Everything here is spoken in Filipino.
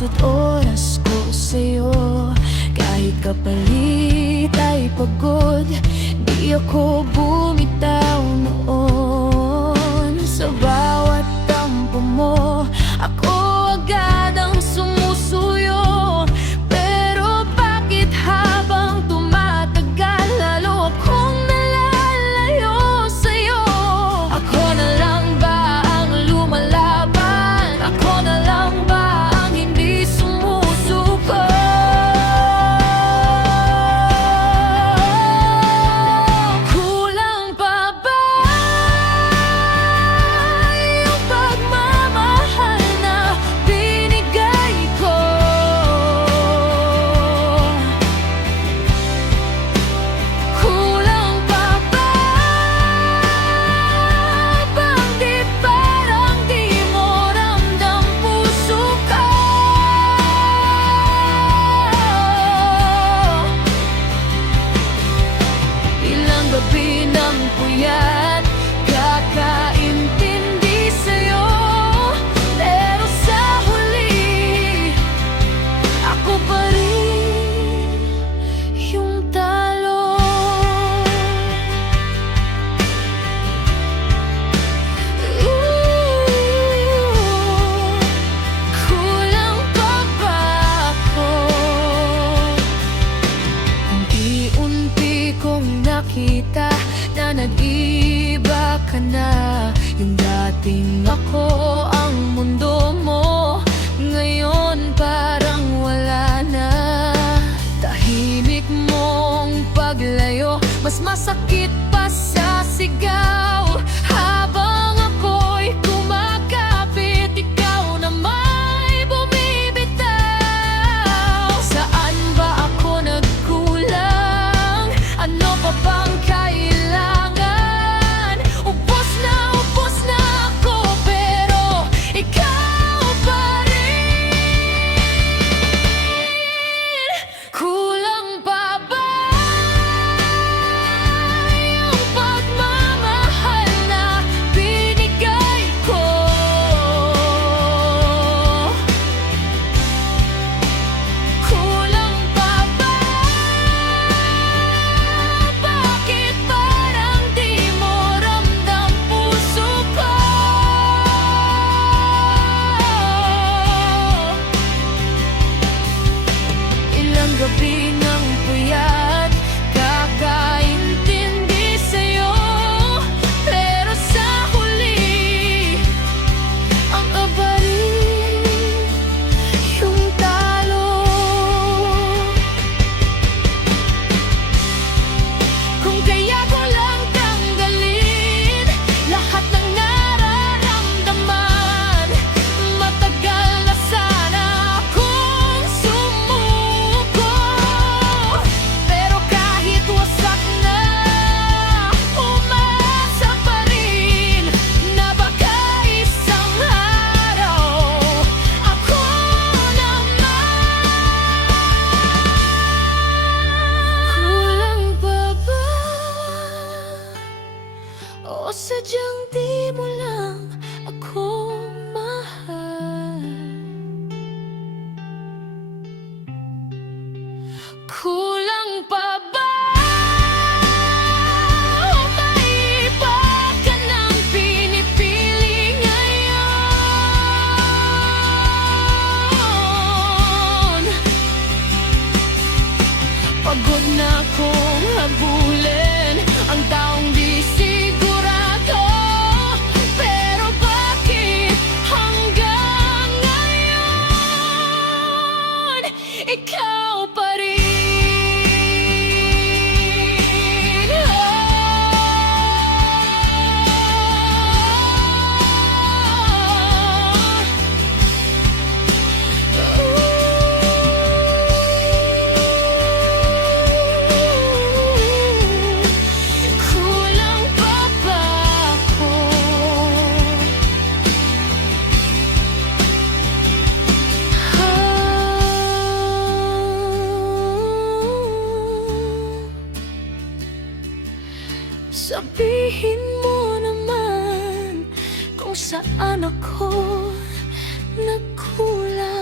puso't oras ko sa'yo. Kahit kapalit ay pagod, di ako bumitaw noon. Sa bawat tampo mo, ako agad ang sumusuyo. Pero bakit habang tumatagal, lalo akong nalalayo sa'yo? Ako na lang ba ang lumalaban? Ako na lang ba ang hindi sumusuko? Kulang pa ba yung pagmamahal na binigay ko? Kulang pa ba? Bakit parang di mo ramdam puso ko? Ilang gabi ng puyat, kakaintindi sa'yo. Pero sa huli, ako pa rin yung talo. Kulang pa ba ako? Unti-unti kong nakita na nag-iba ka na. Yung dating ako ang mundo mo, ngayon parang wala na. Tahimik mong paglayo, mas masakit pa sa sigaw. Habang ako'y kumakapit, ikaw na may bumibitaw. Saan ba ako nagkulang? Ano pa bang kailangan? Ubos na ako, pero ikaw pa rin. Kulang pa ba yung pagmamahal na binigay ko? Kulang pa ba? Bakit parang di mo ramdam puso ko? Ilang gabi ng puyat, kakaintindi sa'yo. Pero sa huli, ang aba rin yung talo. Kung kaya ko lang tanggalin lahat ng nararamdaman, matagal na sana akong sumuko. Pero kahit wasak na, umasa pa rin na baka isang araw ako naman. Kulang pa ba? O sadyang di mo lang ako mahal? Kulang pa ba? O may iba ka nang pinipili ngayon? Pagod na akong habulin ang taong di sigurado. Pero bakit hanggang ngayon ikaw pa rin? Kulang pa ba ako? Sabihin mo naman kung saan ako nagkulang.